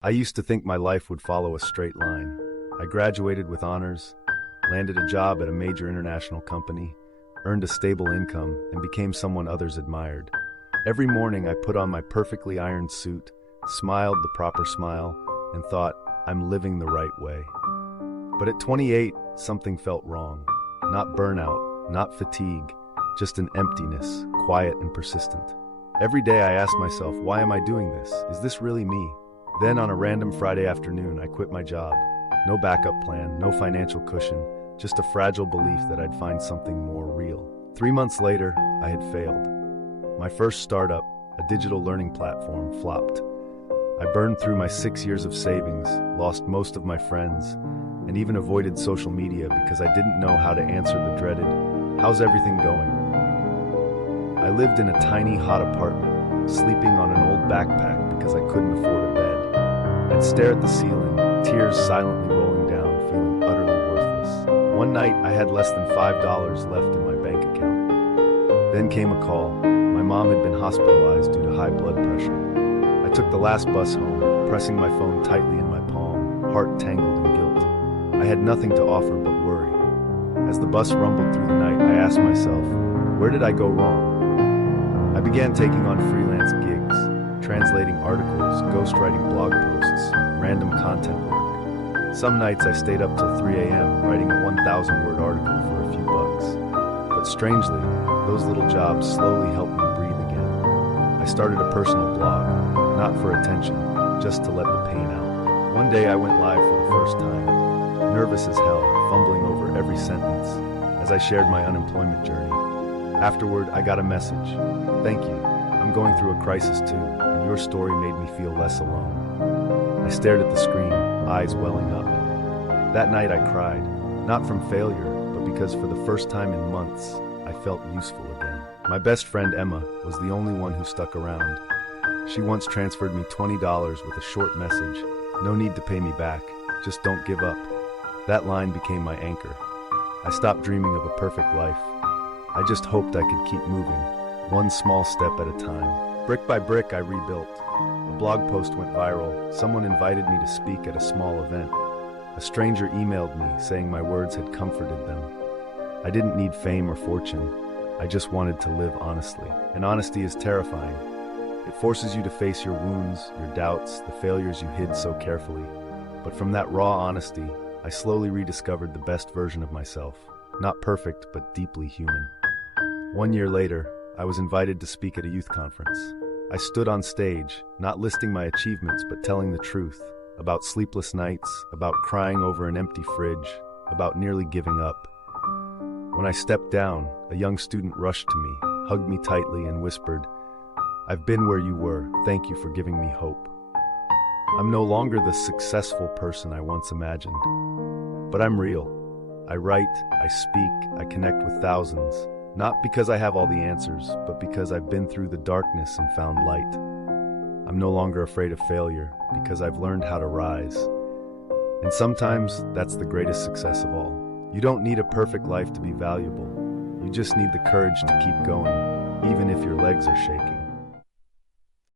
I used to think my life would follow a straight line. I graduated with honors, landed a job at a major international company, earned a stable income, and became someone others admired. Every morning I put on my perfectly ironed suit, smiled the proper smile, and thought, I'm living the right way. But at 28, something felt wrong. Not burnout, not fatigue, just an emptiness, quiet and persistent. Every day I asked myself, why am I doing this? Is this really me? Then on a random Friday afternoon, I quit my job. No backup plan, no financial cushion, just a fragile belief that I'd find something more real. 3 months later, I had failed. My first startup, a digital learning platform, flopped. I burned through my 6 years of savings, lost most of my friends, and even avoided social media because I didn't know how to answer the dreaded, "How's everything going?" I lived in a tiny, hot apartment, sleeping on an old backpack because I couldn't afford a bed. I'd stare at the ceiling, tears silently rolling down, feeling utterly worthless. One night, I had less than $5 left in my bank account. Then came a call. My mom had been hospitalized due to high blood pressure. I took the last bus home, pressing my phone tightly in my palm, heart tangled in guilt. I had nothing to offer but worry. As the bus rumbled through the night, I asked myself, where did I go wrong? I began taking on freelance gigs, translating articles, ghostwriting blog posts, random content work. Some nights I stayed up till 3 a.m. writing a 1,000-word article for a few bucks. But strangely, those little jobs slowly helped me breathe again. I started a personal blog, not for attention, just to let the pain out. One day I went live for the first time, nervous as hell, fumbling over every sentence, as I shared my unemployment journey. Afterward, I got a message. Thank you. I'm going through a crisis too, and your story made me feel less alone. I stared at the screen, eyes welling up. That night I cried, not from failure, but because for the first time in months, I felt useful again. My best friend Emma was the only one who stuck around. She once transferred me $20 with a short message. No need to pay me back, just don't give up. That line became my anchor. I stopped dreaming of a perfect life. I just hoped I could keep moving, one small step at a time. Brick by brick, I rebuilt. A blog post went viral. Someone invited me to speak at a small event. A stranger emailed me saying my words had comforted them. I didn't need fame or fortune. I just wanted to live honestly. And honesty is terrifying. It forces you to face your wounds, your doubts, the failures you hid so carefully. But from that raw honesty, I slowly rediscovered the best version of myself. Not perfect, but deeply human. 1 year later, I was invited to speak at a youth conference. I stood on stage, not listing my achievements, but telling the truth about sleepless nights, about crying over an empty fridge, about nearly giving up. When I stepped down, a young student rushed to me, hugged me tightly, and whispered, "I've been where you were. Thank you for giving me hope." I'm no longer the successful person I once imagined, but I'm real. I write, I speak, I connect with thousands. Not because I have all the answers, but because I've been through the darkness and found light. I'm no longer afraid of failure, because I've learned how to rise. And sometimes, that's the greatest success of all. You don't need a perfect life to be valuable. You just need the courage to keep going, even if your legs are shaking.